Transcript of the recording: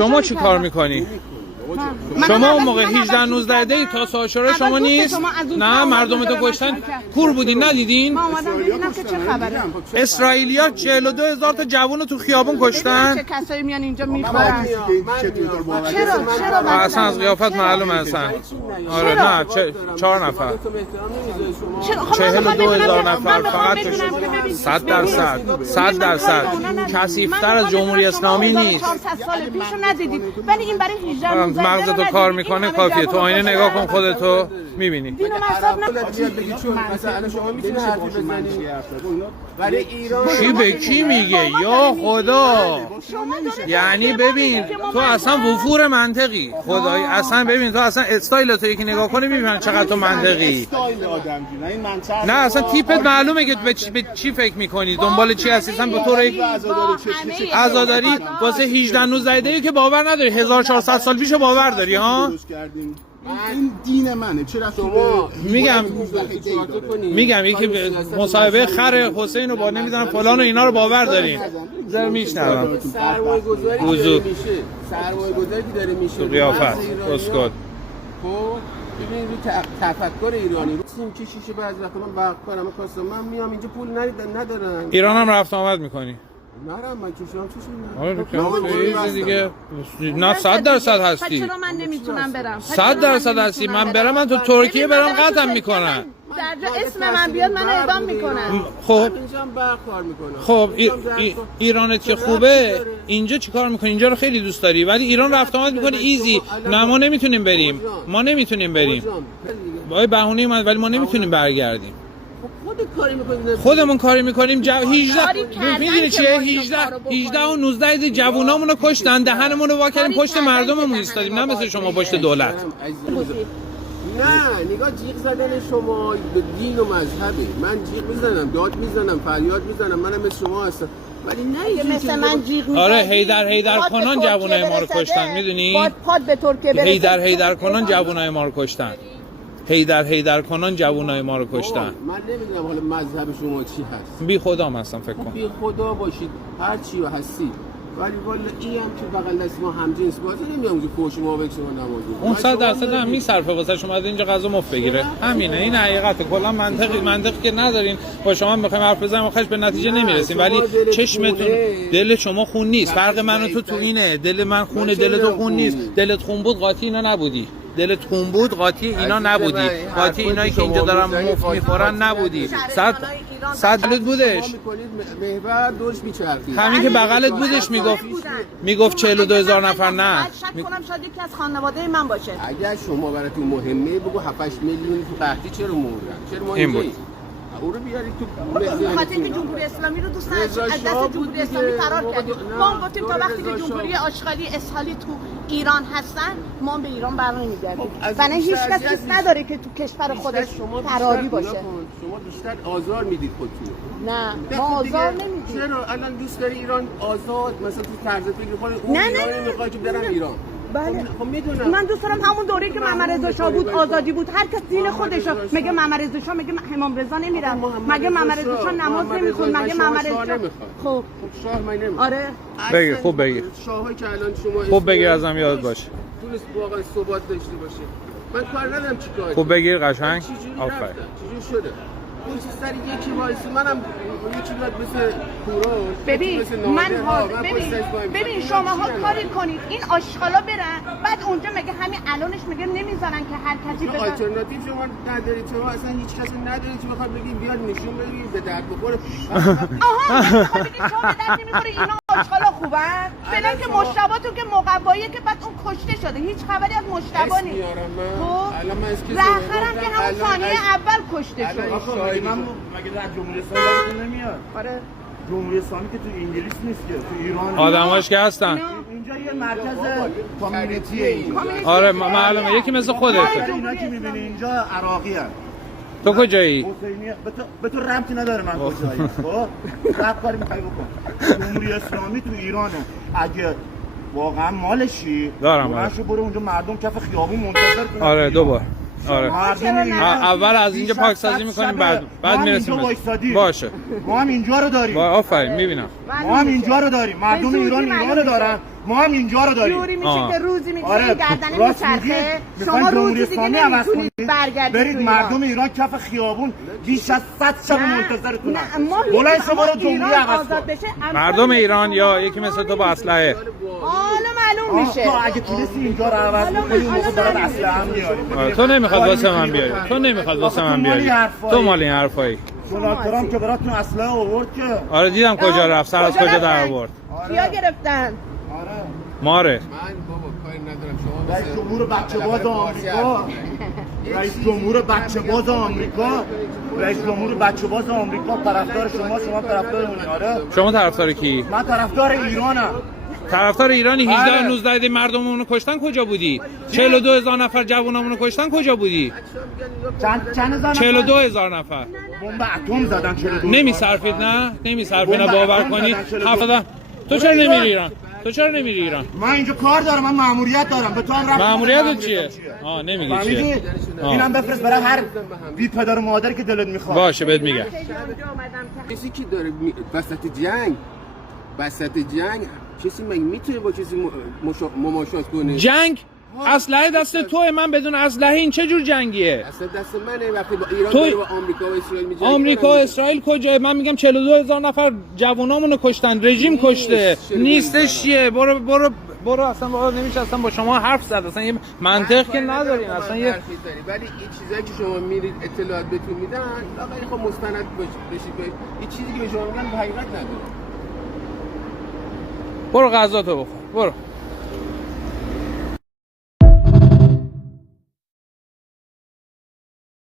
شما چی کار میکنی؟ شما اون موقع 18 19 دی تا ساشوره شما نیست؟ نه مردم تو کشتن کور بودین ندیدین؟ ما اومدم ببینم که چه خبره. اسرائیلیا 42000 تا جوون تو خیابون کشتن. چه کسایی میان اینجا میخورن؟ چرا اصلا از قیافت معلومه اصلا. آره نه 4 نفر 42000 نفر فقط 100% کثیف‌تر از جمهوری اسلامی نیست. 400 سال پیشو ندیدید ولی این برای 18 مغزتو کار میکنه کافیه. تو آینه نگاه کن خودتو میبینی. دین و مذهب مثلا شما میتونی حرفی بزنی ولی ایران کی به کی میگه یا خدا؟ یعنی ببین تو اصلا وفور منطقی خدایی اصلا ببین تو اصلا استایل تو یکی نگاه کنی میبینن چقدر تو منطقی. نه اصلا تیپت معلومه که به چی فکر میکنی دنبال چی هستی. اصلا به طور عزاداری واسه 18 19 دی که باور نداری 1400 سال پیشو باور داری ها. این دین منه. چرا شما میگم یکی مصاحبه خر حسین رو با نمیدونم فلان و اینا رو باور دارین. زر میشنوم سرمایه‌گذاری که داره میشه تو قیافت اسکت. خب ببین رو تفکر ایرانی رو سیم که شیشه بعضی وقتا من وقت کارم خواستم من میام اینجا پول ندارم ایران هم رفت آمد میکنی؟ نرم من کشم چشم آره تو دیگه نه 100% هستی. چرا من نمیتونم برم؟ 100% هستی. من برم من تو ترکیه برم قطعم میکنن. در اسم من بیاد من اعدام میکنن. خب اینجا برخوار میکنم. خب ایرانت که خوبه اینجا چیکار میکنی؟ اینجا رو خیلی دوست داری ولی ایران رفت آمد میکنه ایزی. نه ما نمیتونیم بریم. با بهونه من ولی ما نمیتونیم برگردیم. خودمون کاری میکنیم 18 میدونی چیه 18 و 19 دی جوونامونو کشتن دهنمونو وا کردیم پشت مردممون ایستادیم نه مثل شما پشت دولت. نه نگاه جیغ زدن شما به دین و مذهبه. من جیغ میزنم داد میزنم فریاد میزنم منم مثل شما هستم ولی نه مثل من جیغ میزنم. آره هیدر کنان جوونای ما رو کشتن میدونی؟ پاد به ترکیه برسه. هیدر کنان جوونای ما رو کشتن. هیدر کنان جوونای ما رو کشتن. من نمیدونم حالا مذهب شما چی هست. بی خدا مثلا فکر کن. بی خدا باشید هر چی هستی ولی والا این هم که بغل دست ما هم جنس بازه نمیام که فوش ما به شما نمازی. اون 100% هم میصرفه واسه شما از اینجا غذا مفت بگیره. همینه این حقیقته. کلا منطقی که ندارین با شما میخوایم حرف بزنیم آخرش به نتیجه نمیرسیم ولی چشمتون دل شما خون نیست. فرق من و تو اینه. دل من خونه دل تو خون نیست. دلت خون بود قاطی اینا نبودی. دلت خون بود قاطی اینا نبودی. قاطی اینایی که اینجا دارن مفت میخورن نبودی. 100 بودش. محور دورش میچرخید. همین که بغلت بودش میگفت 42000 نفر نه. شک کنم شاید یکی از خانواده من باشه. اگر شما براتون مهمه بگو 7 میلیون تو قحطی چرا موندن؟ چرا ما اینجا او رو بیارید تو خاطر اینکه جمهوری اسلامی رو دوست نداشت از دست جمهوری اسلامی فرار کردیم. ما گفتیم تا وقتی که جمهوری آشغالی اسحالی تو ایران هستن ما به ایران برنمیگردیم. بنا هیچ کس دوست نداره که تو کشور خودش فراری باشه. شما بیشتر آزار میدید خودتون. نه ما آزار نمیدیم. چرا الان دوست داری ایران آزاد مثلا تو طرز فکر خود اون نه میخواد که برن ایران. بله خب میدونم من دوست دارم همون دوره‌ای که محمد رضا شاه بود آزادی بود هر کس دین خودشو مگه محمد رضا شاه مگه امام رضا نمیرم مگه محمد رضا شاه نماز نمیخوند مگه محمد رضا خب شاه من نمیخوام آره بگیر خوب بگیر شاهایی که الان شما خوب بگیر ازم یاد باشه تونست واقعا ثبات داشته باشه من کار ندارم چیکار خوب بگیر قشنگ آفرین چجوری شده اون سر یکی وایسی منم یکی بعد مثل کورا ببین ببین شماها کاری کنید این آشغالا برن بعد اونجا مگه همین الانش مگه نمیذارن که هر کسی بره آلترناتیو شما ندارید شما اصلا هیچ کسی ندارید که بخواد بگید بیاد نشون بدید به درد بخوره آها بگید شما به درد نمیخوره اینا آشغالا خوبن ببین که مشتباتون که مقواییه که بعد اون کشته شده هیچ خبری از مشتبا نیست خب رهبرم که همون ثانیه اول کشته شد من مگه در جمهوری اسلامی نمیاد؟ آره جمهوری اسلامی که تو انگلیس نیست که تو ایران آدماش که هستن اینجا یه مرکز کامیونیتیه آره معلومه یکی مثل خودته اینا که میبینی اینجا عراقی هست تو کجایی؟ به تو ربطی نداره من کجایی خب ربط کاری میخوای بکن جمهوری اسلامی تو ایرانه اگه واقعا مالشی دارم برو اونجا مردم کف خیابون منتظر کنن آره دوبار آره اول از اینجا پاکسازی میکنیم بعد میرسیم باشه ما هم اینجا رو داریم آفرین میبینم ما هم اینجا رو داریم مردم ایران رو دارن ما هم اینجا رو داریم. جوری میشه که روزی میشه آره، گردن راست میچرخه میگی. شما میخواین روزی جمهوری دیگه اسلامی عوض نمیتونید کنید؟ برگردید برید تو مردم ایران کف خیابون بیش از 100 شب منتظرتونن. نه ما بلند شما رو جمهوری ایران عوض آزاد کن. بشه مردم ایران یا یکی مثل تو با اسلحه. حالا معلوم میشه. تو اگه تونستی اینجا رو عوض کنی اون موقع برات اسلحه هم میاری. تو نمیخواد واسه من بیاری. تو نمیخواد واسه من بیاری. تو مال این حرفایی. دونالد ترامپ که براتون اسلحه آورد که. آره دیدم کجا رفت، سر از کجا در آورد. کیا گرفتن؟ آره. ماره. من بابا کاری ندارم شما رئیس جمهور بچه باز آمریکا، رئیس جمهور بچه باز آمریکا، رئیس جمهور بچه باز آمریکا طرفدار شما طرفدار اونی. آره شما طرفدار کی؟ من طرفدار ایرانم. طرفدار ایرانی. 18 آره. 19 مردممون رو کشتن کجا بودی؟ 42000 نفر جوونامون رو کشتن کجا بودی؟ چند هزار نفر؟ 42000 نفر. بمب اتم زدن 42. نمیصرفید نه؟ نمیصرفید نه باور کنی؟ 70. تو چرا نمیری ایران؟ تو چرا نمیری ایران؟ من اینجا کار دارم، من مأموریت دارم. به تو هم رفت. مأموریتت چیه؟ نمیگی چیه؟ اینم بفرست برای هر بی پدر و مادری که دلت میخواد. باشه بهت میگم. کسی که داره وسط جنگ کسی مگه میتونه با کسی مماشات کنه؟ جنگ اسلحه دست توه. من بدون اسلحه این چه جور جنگیه؟ اصلا دست منه. وقتی با ایران تو- داره با آمریکا و اسرائیل میجنگه آمریکا و اسرائیل کجاه؟ من میگم 42000 نفر جوانامونو کشتن، رژیم کشته. نیستش چیه؟ برو اصلا نمیشه اصلا با شما حرف زد. اصلا یه منطق که ندارین اصلا. یه ولی این چیزایی که شما میرید اطلاعات بهتون میدن واقعا خب مستند بشید به این چیزی که به شما میگن حقیقت نداره. برو غذا تو بخور. برو.